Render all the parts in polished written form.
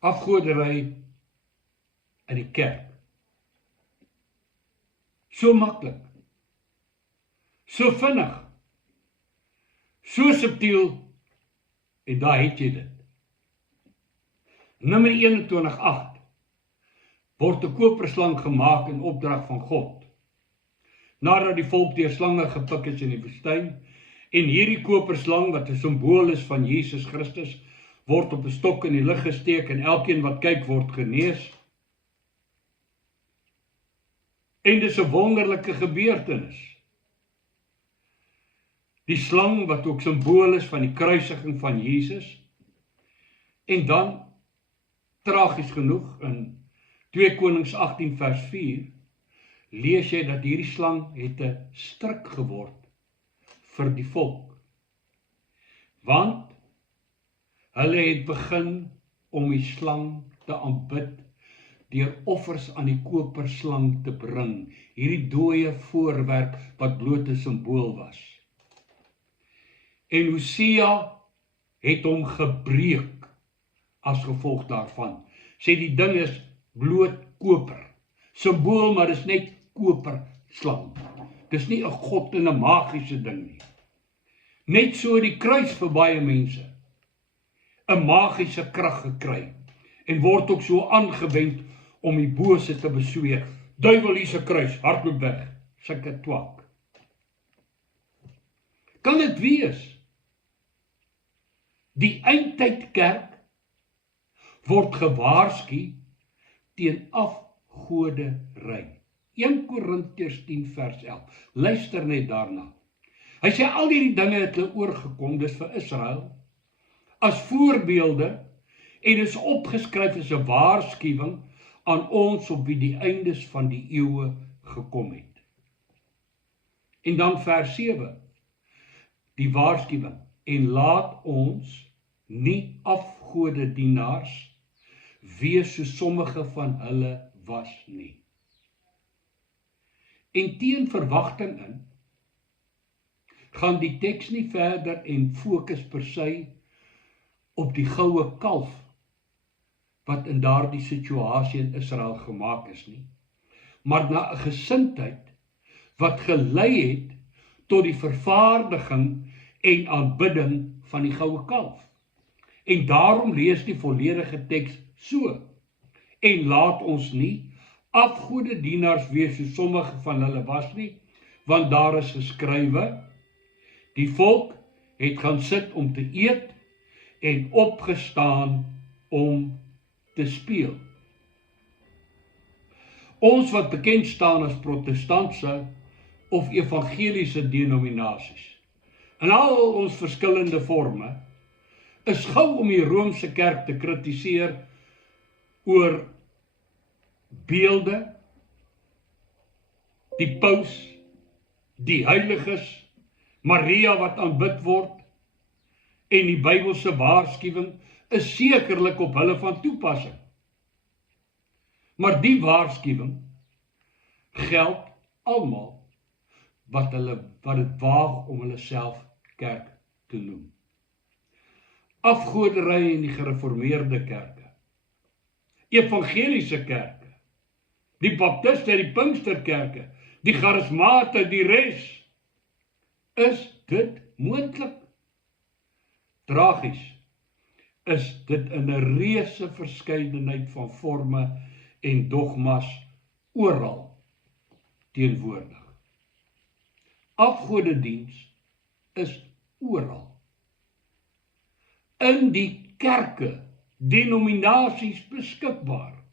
Afgoderry in die kerk. So maklik, so vinnig, so subtiel, en daar het jy dit. Nummer 21:8 word 'n koperslang gemaak in opdrag van God, nadat die volk deur slange gepik is in die woestyn, en hierdie koperslang, wat 'n simbool is van Jesus Christus, word op 'n stok in die lug gesteek, en elkeen wat kyk word genees. En dis 'n wonderlike gebeurtenis. Die slang wat ook simbool is van die kruisiging van Jesus. En dan, tragies genoeg, in 2 Konings 18 vers 4, lees jy dat hierdie slang het 'n struik geword vir die volk. Want hulle het begin om die slang te aanbid deur offers aan die koperslang te bring, hierdie dooie voorwerp wat bloot 'n simbool was. En Hosea het hom gebreek as gevolg daarvan. Sê die ding is bloot koper. Simbool, maar dis net koperslang. Dis nie 'n god en 'n magiese ding nie. Net so die kruis vir baie mense 'n magiese krag gekry en word ook so aangewend om die bose te besweer. Duiwel, hier's 'n kruis, hardloop weg, sulke twak. Kan dit wees? Die eindtydkerk word gewaarsku teen afgoderry. 1 Korintiërs 10 vers 11. Luister net daarna. Hy sê al hierdie dinge het hulle oorgekom, dis vir Israel, as voorbeelde, en is opgeskryf as 'n waarskuwing aan ons op wie die eindes van die eeue gekom het. En dan vers 7, die waarskuwing, en laat ons nie afgodedienaars wees so sommige van hulle was nie. En teen verwagting in, gaan die teks nie verder en fokus per se op die goue kalf, wat in daardie situasie in Israel gemaak is nie, maar na 'n gesindheid wat gelei het tot die vervaardiging en aanbidding van die goue kalf. En daarom lees die volledige teks so, en laat ons nie afgodedienaars wees so sommige van hulle was nie, want daar is geskrywe, die volk het gaan sit om te eet en opgestaan om te speel. Ons wat bekend staan as protestantse of evangeliese denominasies, in al ons verskillende forme, is gou om die Romeinse kerk te kritiseer oor beelde, die paus, die heiliges, Maria wat aanbid word, en die Bybelse waarskuwing is sekerlik op hulle van toepassing. Maar die waarskuwing geld almal wat dit waag om hulle self kerk te noem. Afgoderry in die gereformeerde kerke, evangeliese kerke, die baptiste, die pinksterkerke, die charismate, die res, is dit moontlik? Tragies is dit in 'n reuse verskeidenheid van forme en dogmas oral teenwoordig. Afgodediens is oral. In die kerke, denominasies beskikbaar.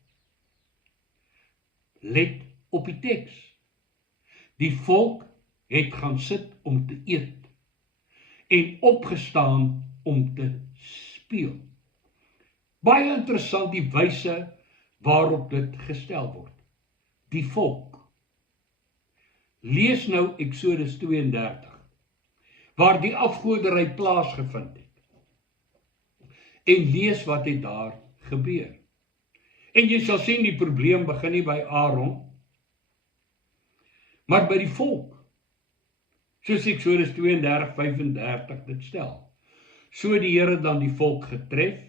Let op die teks. Die volk het gaan sit om te eet en opgestaan om te speel. Baie interessant die wyse waarop dit gestel word. Die volk. Lees nou Eksodus 32, waar die afgoderry plaasgevind het. En lees wat het daar gebeur. En jy sal sien die probleem begin nie by Aaron, maar by die volk. Soos Eksodus 32:35 dit stel. So die Here dan die volk getref,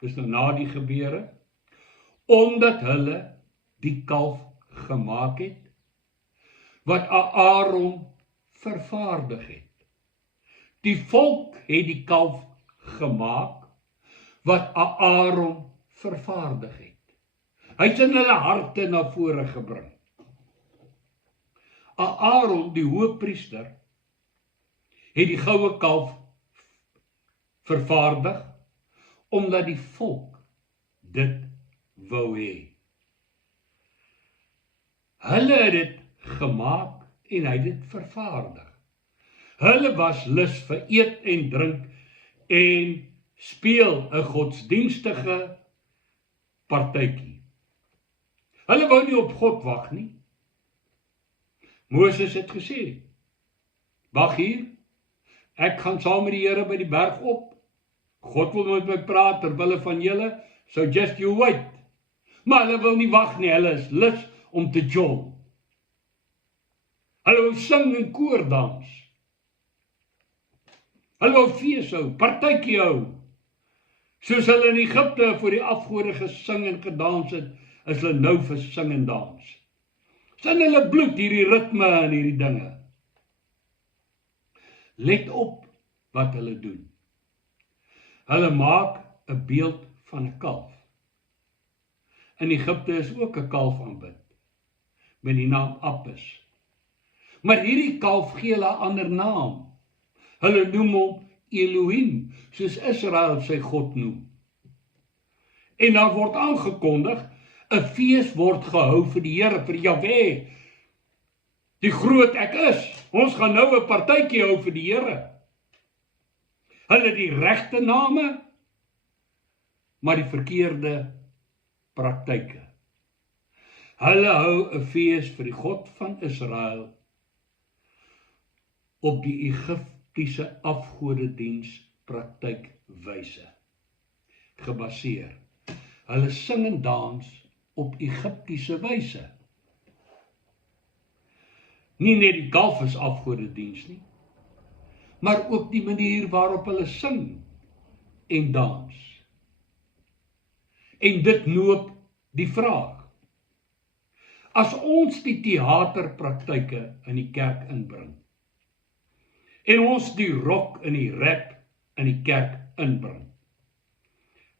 dis nou na die gebeure, omdat hulle die kalf gemaak het, wat Aaron vervaardig het. Die volk het die kalf gemaak, wat Aaron vervaardig het. Hy het in hulle harte na vore gebring. Aaron, die hoëpriester, het die goue kalf vervaardig, omdat die volk dit wou hê. Hulle het dit gemaak en hy het dit vervaardig. Hulle was lus vir eet en drink en speel 'n godsdienstige partytjie. Hulle wou nie op God wag nie. Moses het gesê, wag hier, ek gaan saam met die Here by die berg op. God wil met my praat terwille van julle, so just you wait. Maar hulle wil nie wag nie, hulle is lus om te jol. Hulle wil sing en koordans. Hulle wil fees hou, partytjie hou. Soos hulle in Egipte voor die afgode gesing en gedans het, is hulle nou vir sing en dans. Dis in hulle bloed, hierdie ritme en hierdie dinge. Let op wat hulle doen. Hulle maak 'n beeld van 'n kalf. In Egipte is ook 'n kalf aanbid, met die naam Apis. Maar hierdie kalf gee hulle 'n ander naam. Hulle noem hom Elohim, soos Israel sy God noem. En daar word aangekondig, 'n fees word gehou vir die Here, vir Jahwe, die groot ek is. Ons gaan nou 'n partytjie hou vir die Here. Hulle die regte name, maar die verkeerde praktyke. Hulle hou 'n fees vir die God van Israel op die Egiptiese afgodediens praktykwyse gebaseer. Hulle sing en dans op Egiptiese wyse. Nie net die kalf is afgodediens nie, maar ook die manier waarop hulle sing en dans. En dit noop die vraag, as ons die teaterpraktyke in die kerk inbring, en ons die rock en die rap in die kerk inbring,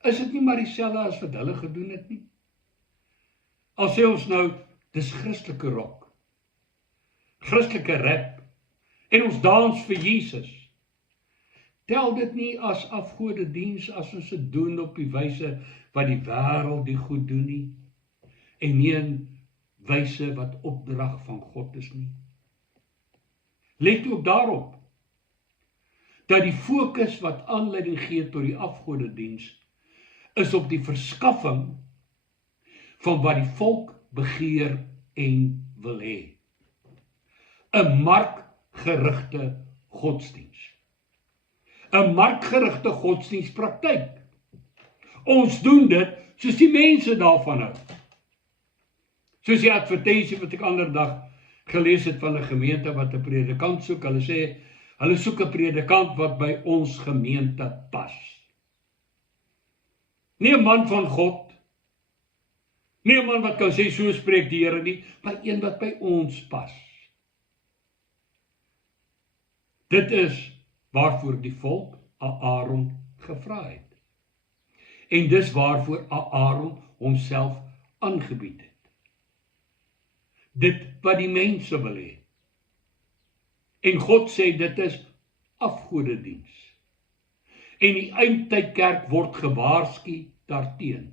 is dit nie maar dieselfde as wat hulle gedoen het nie? Al sê ons nou, dis Christelike rock, Christelike rap, en ons dans vir Jesus. Tel dit nie as afgodediens as ons dit doen op die wyse wat die wêreld die goed doen nie, en nie in wyse wat opdrag van God is nie. Let ook daarop, dat die fokus wat aanleiding gee tot die afgodediens, is op die verskaffing van wat die volk begeer en wil hê. 'n markgerigte godsdiens. 'n markgerigte godsdienspraktyk. Ons doen dit soos die mense daarvan hou. Soos die advertensie wat ek ander dag gelees het van 'n gemeente wat 'n predikant soek. Hulle sê, hulle soek 'n predikant wat by ons gemeente pas. Nie 'n man van God, nie 'n man wat kan sê, so spreek die Here nie, maar een wat by ons pas. Dit is waarvoor die volk Aaron gevra het. En dis waarvoor Aaron homself aangebied het. Dit wat die mense wil hê. En God sê dit is afgodediens. En die eindtydkerk word gewaarsku daarteen.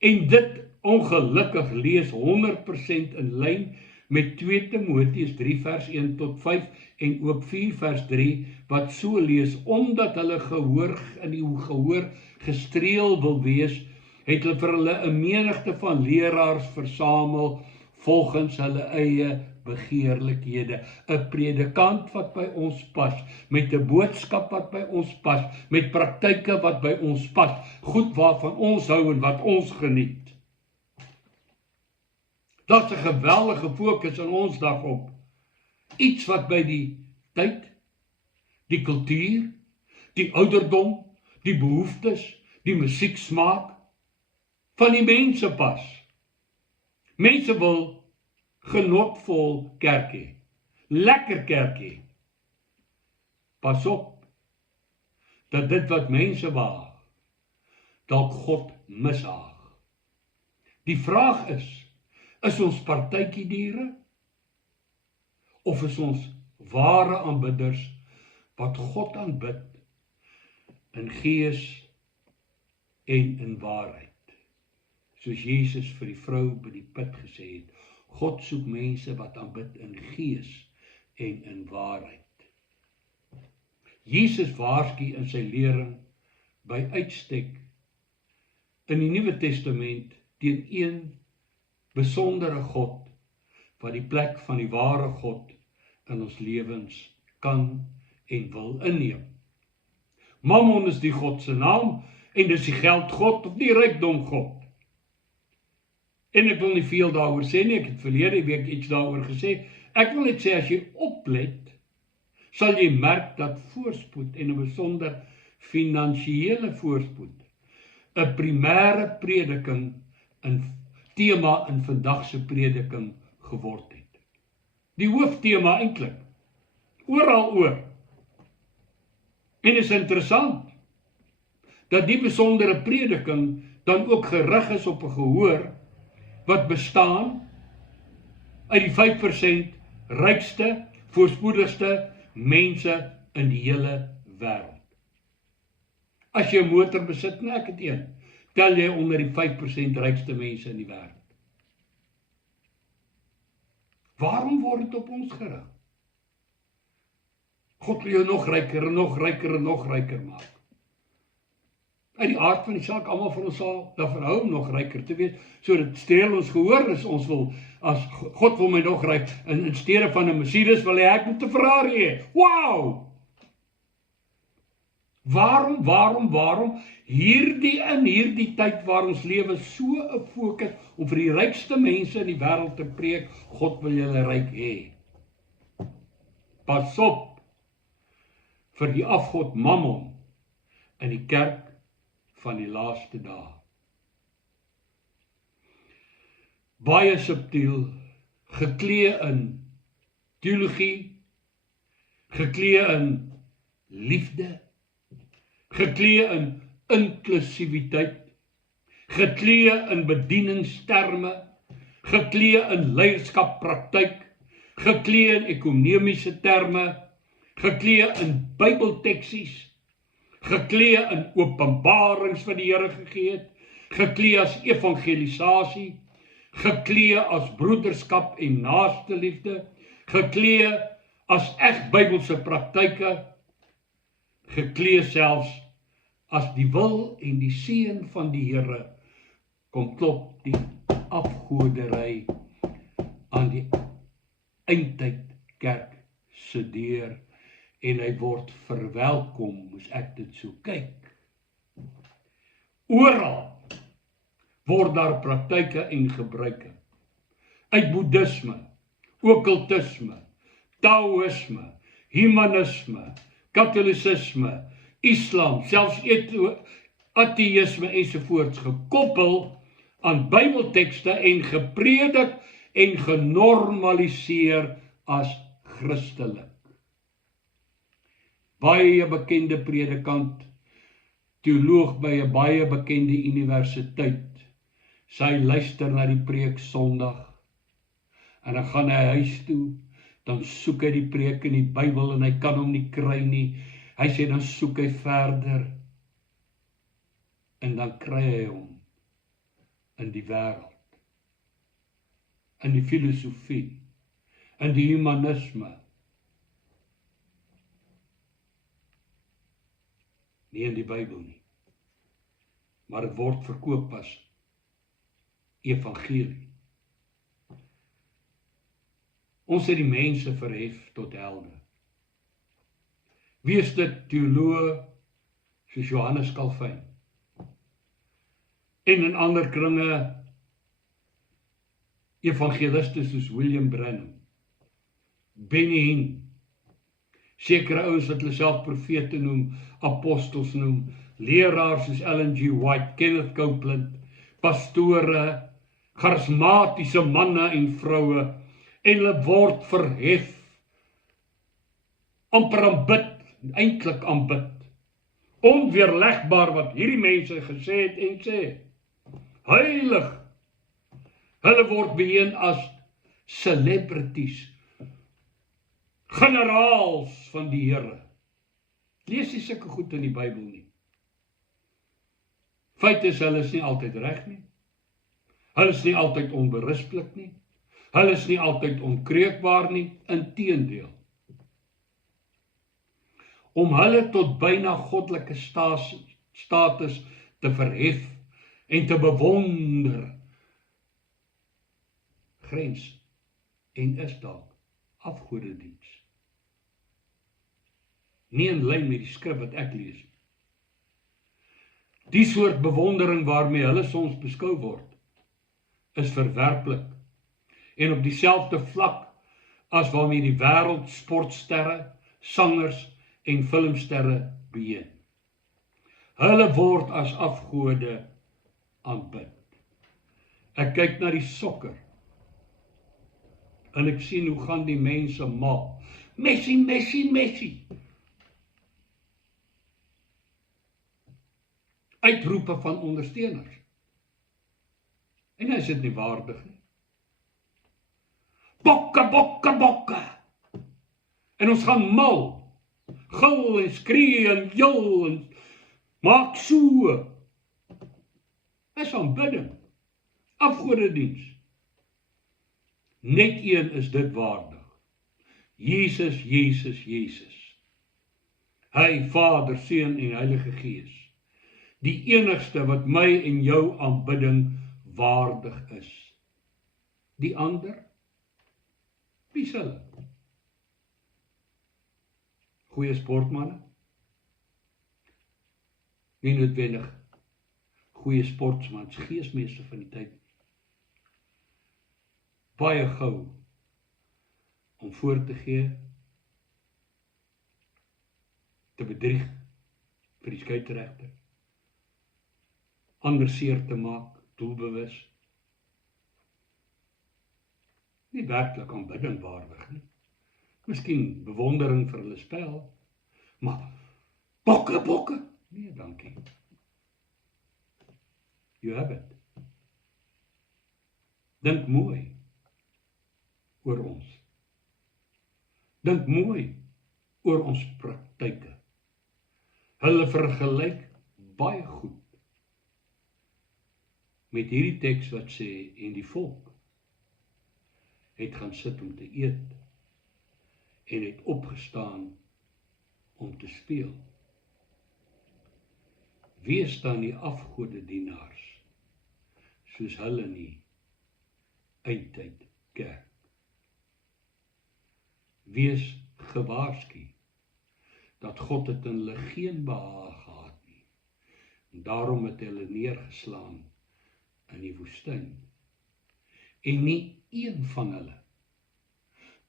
En dit ongelukkig lees 100% in lyn met 2 Timoteus 3 vers 1 tot 5 en ook 4 vers 3 wat so lees, omdat hulle in die gehoor gestreel wil wees, het hulle vir hulle 'n menigte van leraars versamel volgens hulle eie begeerlikhede. 'n predikant wat by ons pas, met 'n boodskap wat by ons pas, met praktyke wat by ons pas, goed waarvan ons hou en wat ons geniet. Daar's 'n geweldige fokus in ons dag op iets wat by die tyd, die kultuur, die ouderdom, die behoeftes, die musieksmaak van die mense pas. Mense wil genotvol kerk hê, lekker kerk hê. Pas op, dat dit wat mense behaag, dalk God mishaag. Die vraag is ons partytjiediere, of is ons ware aanbidders, wat God aanbid, in gees en in waarheid. Soos Jesus vir die vrou by die put gesê het, God soek mense wat aanbid in gees en in waarheid. Jesus waarsku in sy lering by uitstek in die Nuwe Testament teen een besondere God wat die plek van die ware God in ons lewens kan en wil inneem. Mammon is die God se naam en dis die geldgod of die rykdom God. En ek wil nie veel daaroor sê nie, ek het verlede week iets daaroor gesê. Ek wil net sê, as jy oplet, sal jy merk dat voorspoed en 'n besonder finansiële voorspoed 'n primêre prediking tema in vandag se prediking geword het. Die hooftema eintlik, oral oor. En is interessant dat die besondere prediking dan ook gerig is op 'n gehoor wat bestaan uit die 5% rykste, voorspoedigste mense in die hele wêreld. As jy 'n motor besit, nou ek het een, tel jy onder die 5% rykste mense in die wêreld. Waarom word dit op ons gerig? God wil jou nog ryker en nog ryker en nog ryker maak. Uit die aard van die saak, almal van ons sal daarvan hou om nog ryker te wees, so dit streel ons gehoor, is ons wil, as God wil my nog ryk, in steede van 'n Mercedes wil hy ek moet 'n Ferrari hê. Wow! Waarom hierdie tyd waar ons lewe so 'n fokus om vir die rykste mense in die wêreld te preek, God wil julle ryk hê. Pas op vir die afgod Mammon in die kerk van die laaste dae. Baie subtiel, geklee in teologie, geklee in liefde, geklee in inklusiwiteit, geklee in bedieningsterme, geklee in leierskappraktyk, geklee in ekonomiese terme, geklee in Bybelteksies, geklee in openbarings wat die Here gegee het, geklee as evangelisasie, geklee as broederskap en naaste liefde, geklee as eg Bybelse praktyke, geklee selfs as die wil en die seën van die Here, kom klop die afgodery aan die eindtyd kerk se deur en hy word verwelkom, moes ek dit so kyk. Oral word daar praktyke en gebruike uit boeddhisme, okkultisme, taoïsme, humanisme, katholicisme, islam, selfs ateïsme ensovoorts, gekoppel aan Bybeltekste en gepredik en genormaliseer as Christelik. Baie bekende predikant, teoloog by 'n baie bekende universiteit, sy luister na die preek Sondag, en dan gaan hy huis toe, dan soek hy die preek in die Bybel en hy kan hom nie kry nie. Hy sê dan soek hy verder en dan kry hy hom in die wêreld, in die filosofie, in die humanisme, nie in die Bybel nie, maar dit word verkoop as evangelie. Ons het die mense verhef tot helde. Wie is dit? Teoloog soos Johannes Calvin. En in ander kringe evangeliste soos William Branham, Benny Hinn, sekere ouens wat hulle self profete noem, apostels noem, leraars soos Ellen G. White, Kenneth Copeland, pastore, charismatiese manne en vroue, en hulle word verhef, amper aanbid, eintlik aanbid. Onweerlegbaar wat hierdie mense gesê het en sê. Heilig. Hulle word beheen as celebrities, generaals van die Here. Lees nie sulke goed in die Bybel nie. Feit is, hulle is nie altyd reg nie. Hulle is nie altyd onberispelik nie. Hulle is nie altyd onkreukbaar nie, inteendeel. Om hulle tot byna goddelike status te verhef en te bewonder, grens en is dalk afgodediens. Nie in lyn met die skrif wat ek lees nie. Die soort bewondering waarmee hulle soms beskou word, is verwerplik en op dieselfde vlak as waarmee die wêreld sportsterre, sangers en filmsterre beheen. Hulle word as afgode aanbid. Ek kyk na die sokker en ek sien hoe gaan die mense mal. Messi, Messi, Messi. Uitroepe van ondersteuners. En hy is dit nie waardig nie. Bokke, bokke, bokke. En ons gaan mal, gil en skree en jul en maak so. Dis aanbidding, afgodediens. Net een is dit waardig. Jesus, Jesus, Jesus. Hy, Vader, Seun en Heilige Gees. Die enigste wat my en jou aanbidding waardig is. Die ander, wie is hulle? Goeie sportmanne? Nie noodwendig goeie sportsmans, geesmeester van die tyd. Baie gou om voor te gee, te bedrieg vir die skeieregter, ander seer te maak, doelbewus. Nie werklik aanbidding waardig nie. Miskien bewondering vir hulle spel, maar bokke, bokke, nee, dankie. You have it. Dink mooi oor ons. Dink mooi oor ons praktyke. Hulle vergelyk baie goed met hierdie teks wat sê, en die volk het gaan sit om te eet en het opgestaan om te speel. Wees dan die afgodedienaars, soos hulle nie eindtyd kerk. Wees gewaarsku dat God het in hulle geen behaag gehad nie. En daarom het hulle neergeslaan in die woestyn. En nie een van hulle,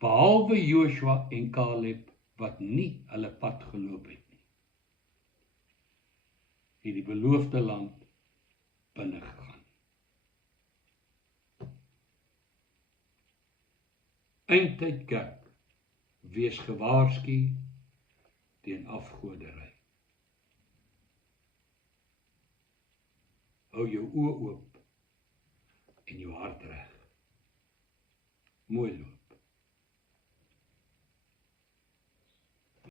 behalwe Joshua en Caleb, wat nie hulle pad geloop het nie, het die beloofde land binne gegaan. Eindtyd kerk, wees gewaarsku teen afgoderry. Hou jou oë oop en jou hart reg. Mooi loop.